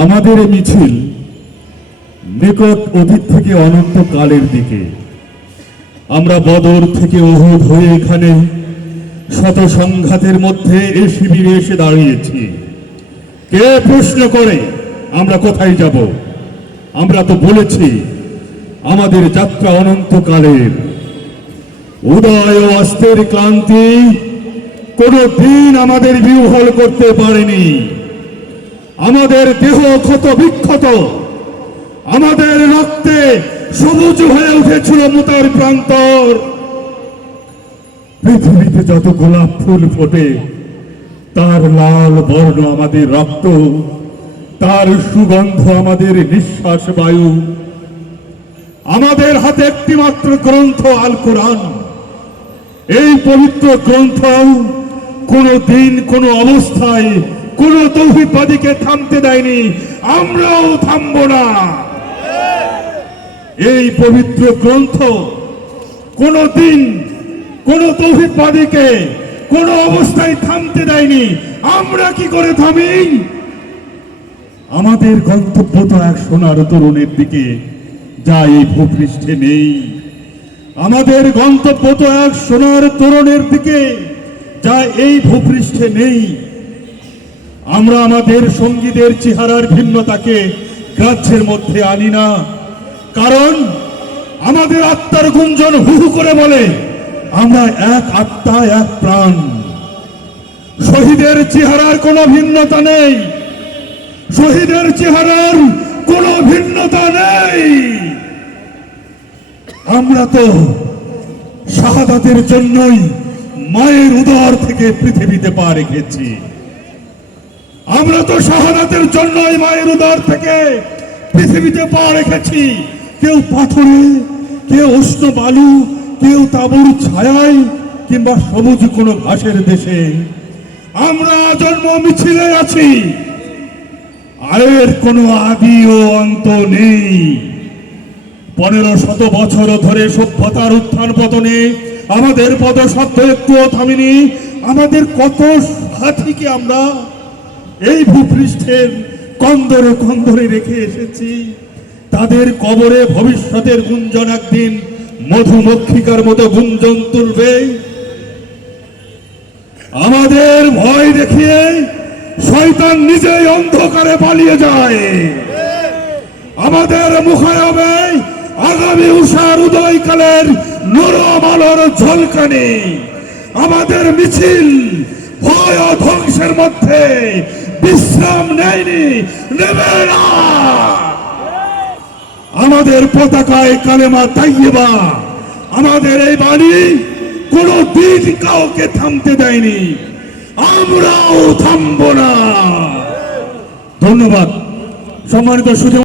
আমাদের মিছিল নিকট অতীত থেকে অনন্তকালের দিকে। আমরা বদর থেকে উহুদ হয়ে এখানে শত সংঘাতের মধ্যে এই শিবিরে এসে দাঁড়িয়েছি। কে প্রশ্ন করে আমরা কোথায় যাব? আমরা তো বলেছি আমাদের যাত্রা অনন্তকালের। উদয় ও অস্তের ক্লান্তি কোনো দিন আমাদের বিহ্বল করতে পারেনি। আমাদের দেহ ক্ষত বিক্ষত, আমাদের রক্তে সবুজ হয়ে উঠেছিল মুতার প্রান্তর। পৃথিবীতে যত গোলাপ ফুল ফোটে তার লাল বর্ণ আমাদের রক্ত, তার সুগন্ধ আমাদের নিঃশ্বাস বায়ু। আমাদের হাতে একটি মাত্র গ্রন্থ আল কোরআন। এই পবিত্র গ্রন্থ কোনো দিন কোনো অবস্থায় কোন তৌহিদবাদীকে থামতে দেয়নি, আমরাও থামব না। এই পবিত্র গ্রন্থ কোন দিন কোন তৌহিদবাদীকে কোন অবস্থায় থামতে দেয়নি, আমরা কি করে থামি? আমাদের গন্তব্য তো এক সোনার তরুণের দিকে, যা এই ভূপৃষ্ঠে নেই। আমাদের গন্তব্য তো এক সোনার তরুণের দিকে, যা এই ভূপৃষ্ঠে নেই। আমরা আমাদের সঙ্গীদের চেহারার ভিন্নতাকে গ্রাহ্যের মধ্যে আনি না, কারণ আমাদের আত্মার গুঞ্জন হু হু করে বলে আমরা এক আত্মা, এক প্রাণ। শহীদের চেহারার কোনো ভিন্নতা নেই, শহীদের চেহারার কোনো ভিন্নতা নেই। আমরা তো শাহাদাতের জন্যই মায়ের উদর থেকে পৃথিবীতে পা রেখেছি। আমরা তো শাহাদাতের জন্যই মায়ের উদর থেকে পৃথিবীতে পা রেখেছি। কেউ পাথরে, কেউ উষ্ণ বালু, কেউ তাঁবুর ছায়ায়, কিংবা সবুজ কোনো ঘাসের দেশে। আমরা জন্ম মিছিলে আছি, আয়ের কোনো আদি ও অন্ত নেই। 1500 বছর ধরে সভ্যতার উত্থান পতনে আমাদের পদশব্দ একটুও থামেনি। আমাদের কত সাথীকে আমরা এই ভূপৃষ্ঠের কন্দরে কন্দরে রেখে এসেছি। তাদের কবরে ভবিষ্যতের গুঞ্জন একদিন মধুমক্ষিকার মতো গুঞ্জন তুলবে। আমাদের ভয় দেখিয়ে শয়তান নিজেই অন্ধকারে পালিয়ে যায়। আমাদের মুখায়বে আগামী উষার উদয়কালের নরম আলোর ঝলকানি। আমাদের মিছিল ভয় ও ধ্বংসের মধ্যে বিশ্রাম নেয়নি, নেবে না। আমাদের পতাকায় কালেমা তাইয়্যিবা, আমাদের এই বাণী কোনো দিন কাউকে থামতে দেয়নি, আমরাও থামব না। ধন্যবাদ। সম্মানিত সুধী।